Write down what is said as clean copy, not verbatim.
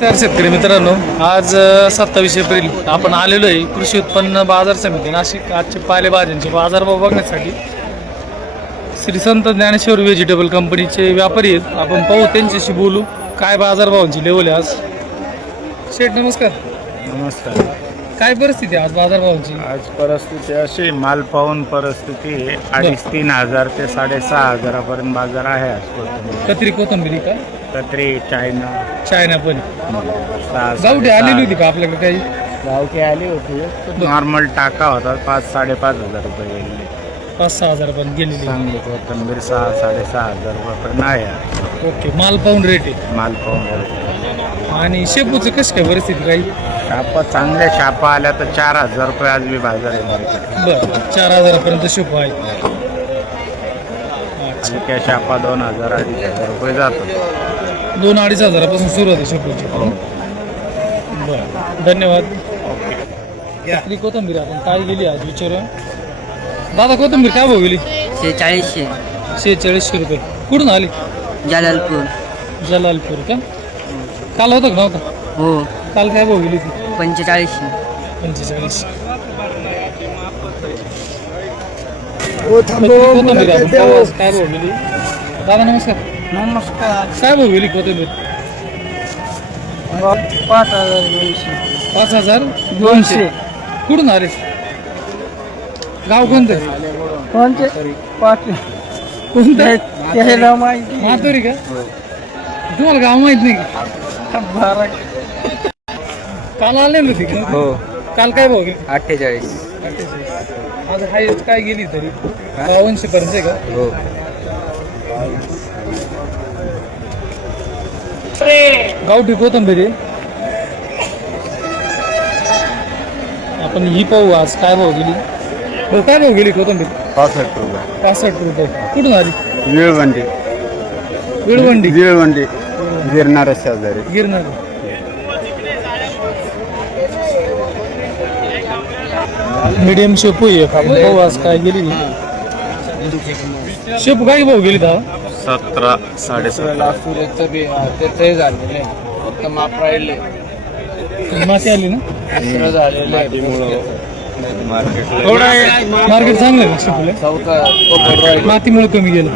नमस्कार शेतकरी मित्रांनो, आज 27 एप्रिल आपण आलेलो आहे कृषी उत्पन्न बाजार समिती नाशिक. आजचे पालेभाज्यांचे बाजारभाव बघण्यासाठी श्री संत ज्ञानेश्वर व्हेजिटेबल कंपनीचे व्यापारी आहेत. आपण पाहू, त्यांच्याशी बोलू काय बाजारभावांची लेवल आहे आज. शेठ नमस्कार. नमस्कार. काय परिस्थिती आहे आज बाजारभावांची? आज परिस्थिती अशी, माल पाहून परिस्थिती 2,500-3,000 ते 6,500 बाजार आहे आज. कत्री कोथंबिरी का? कत्री चायना पण गावठी आलेली होती का आपल्याकडे? काही गावठी आली होती. नॉर्मल टाका होता 5,000-5,500 रुपये गेले. 5-6 हजार पण गेलेली. चांगली कोथंबीर 6,000-6,500 रुपयापर्यंत आहे. ओके, माल पाहून रेट आहे. माल पाहून. आणि शेपूचं कसं काय परिस्थिती? काही शापा चांगल्या शापा आल्या तर 4,000 रुपये आज बी बाजार आहे मार्केट. बरं, 4,000 शेपू आहे. त्या शापा 2,000-2,500 रुपये जातो. 2-2.5 हजारापासून सुरू होते शेपूची. बरं, धन्यवाद. आपली कोथंबीर आपण काय गेली आज विचारूया. दादा, कोथंबीर काय भाव गेली? 4600 रुपये. कुठून आली? जलालपूर का? काल होतं का नव्हतं? हो. काल काय भाव गेली ती? 4500. कोथंबीर आपण पाहू आज काय भाव गेली. दादा नमस्कार. काय भाव गेली कोथंबीर? 5,200. कुठून आले? गाव कोणतं? मातोरी का? तुम्हाला गाव माहित नाही का? काल आलेली होती का? हो. काल काय भाव गेली? 48. आज हायस्ट काय गेली तरी? 5200 पर्यंत आहे का? हो. गावठी कोथंबीर आहे. आपण ही पाहू आज काय भाव गेली. हो, काय भाव गेली कोथंबीर? 65 रुपये. 65 रुपये. कुठून आली? विळवंडी. गिरणारा शेजारी. गिरणार. मीडियम शेपू आहे. आपण पाहू आज काय गेली. शेपू काय भाव गेली? 17, 17.5. माती आली ना? मार्केट चांगलं आहे शेपूला. मातीमुळे कमी गेलं.